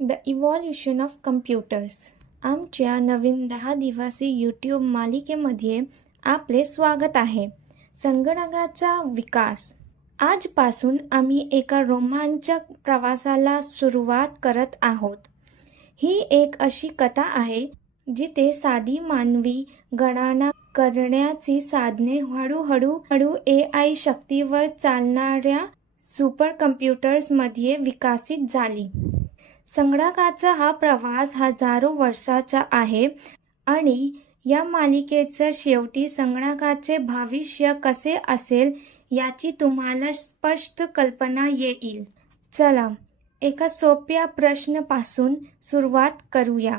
The evolution of computers. आमच्या नवीन 10 दिवसीय YouTube मालिकेमध्ये आपले स्वागत आहे. संगणकाचा विकास. आजपासून आम्ही एका रोमांचक प्रवासाला सुरुवात करत आहोत. ही एक अशी कथा आहे जिथे साधी मानवी गणना करण्याची साधने हळूहळू AI शक्तीवर चालणाऱ्या सुपर कम्प्युटर्समध्ये विकसित झाली. संगणकाचा हा प्रवास हजारो वर्षाचा आहे आणि या मालिकेच्या शेवटी संगणकाचे भविष्य कसे असेल याची तुम्हाला स्पष्ट कल्पना येईल. चला, एका सोप्या प्रश्नापासून सुरुवात करूया.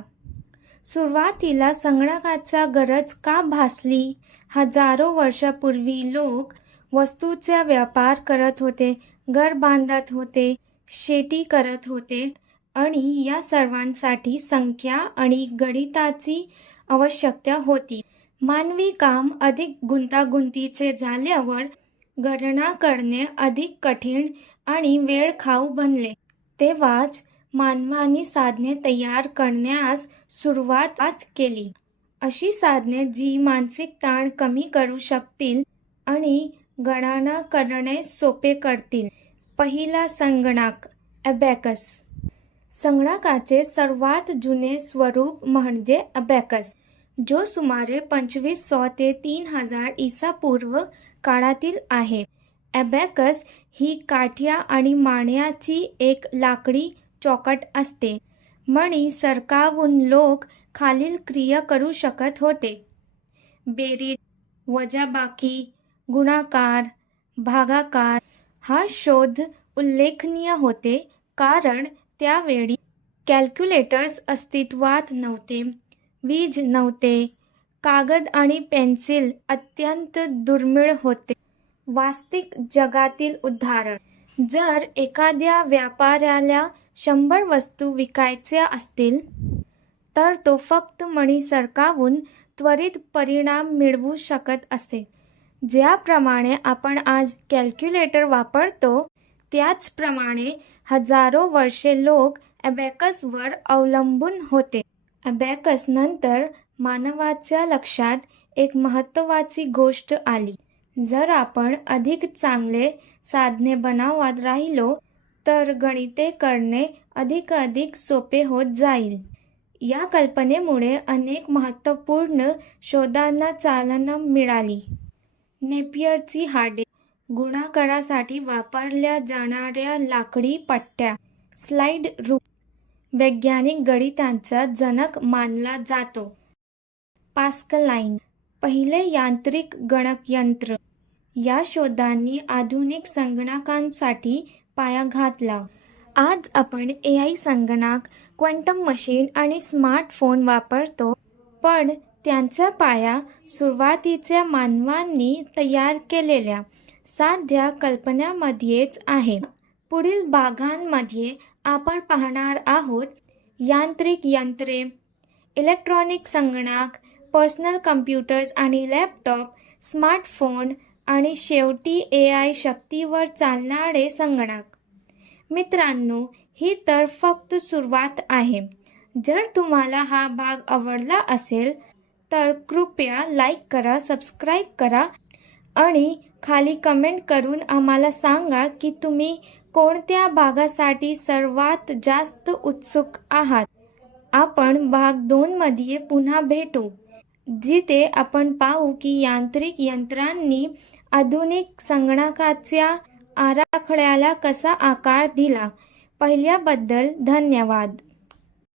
सुरुवातीला संगणकाचा गरज का भासली? हजारो वर्षापूर्वी लोक वस्तूचा व्यापार करत होते, घर बांधत होते, शेती करत होते आणि या सर्वांसाठी संख्या आणि गणिताची आवश्यकता होती. मानवी काम अधिक गुंतागुंतीचे झाल्यावर गणना करणे अधिक कठीण आणि वेळखाऊ बनले. तेव्हाच मानवाने साधने तयार करण्यास सुरुवात केली. अशी साधने जी मानसिक ताण कमी करू शकतील आणि गणना करणे सोपे करतील. पहिला संगणक, अबॅकस. संगणकाचे सर्वात जुने स्वरूप म्हणजे अबॅकस, जो सुमारे 2500 ते 3000 ईसापूर्व काळातील आहे. अबॅकस ही काठ्या आणि मांड्याची एक लाकडी चौकट असते. मणी सरकावून लोक खालील क्रिया करू शकत होते: बेरीज, वजाबाकी, गुणाकार, भागाकार. हा शोध उल्लेखनीय होते कारण त्यावेळी कॅल्क्युलेटर्स अस्तित्वात नव्हते, वीज नव्हते, कागद आणि पेन्सिल अत्यंत दुर्मिळ होते. वास्तविक जगातील उदाहरण: जर एखाद्या व्यापाऱ्याला 100 वस्तू विकायच्या असतील तर तो फक्त मणी सरकावून त्वरित परिणाम मिळवू शकत असे. ज्याप्रमाणे आपण आज कॅल्क्युलेटर वापरतो त्याचप्रमाणे हजारो वर्षे लोक अबॅकसवर अवलंबून होते. अबॅकस नंतर मानवाच्या लक्षात एक महत्त्वाची गोष्ट आली: जर आपण अधिक चांगले साधने बनवत राहिलो तर गणिते करणे अधिक सोपे होत जाईल. या कल्पनेमुळे अनेक महत्त्वपूर्ण शोधांना चालना मिळाली. नेपियरची हाडे, गुणाकारासाठी वापरल्या जाणाऱ्या लाकडी पट्ट्या, स्लाइड रूल. वैज्ञानिक गणिताचा जनक मानला जातो. पास्कलाइन, पहिले यांत्रिक गणकयंत्र. या शोधांनी आधुनिक संगणकांसाठी पाया घातला. आज आपण AI संगणक, क्वांटम मशीन आणि स्मार्टफोन वापरतो, पण त्यांचा पाया सुरुवातीच्या मानवांनी तयार केलेल्या साध्या कल्पनांमध्येच आहे. पुढील भागांमध्ये आपण पाहणार आहोत यांत्रिक यंत्रे, इलेक्ट्रॉनिक संगणक, पर्सनल कम्प्युटर्स आणि लॅपटॉप, स्मार्टफोन आणि शेवटी AI शक्तीवर चालणारे संगणक. मित्रांनो, ही तर फक्त सुरुवात आहे. जर तुम्हाला हा भाग आवडला असेल तर कृपया लाईक करा, सबस्क्राईब करा आणि खाली कमेंट करून आम्हाला सांगा की तुम्ही कोणत्या भागासाठी सर्वात जास्त उत्सुक आहात. आपण भाग 2 मध्ये पुन्हा भेटू, जिथे आपण पाहू की यांत्रिक यंत्रांनी आधुनिक संगणकाच्या आराखड्याला कसा आकार दिला. पाहिल्याबद्दल धन्यवाद.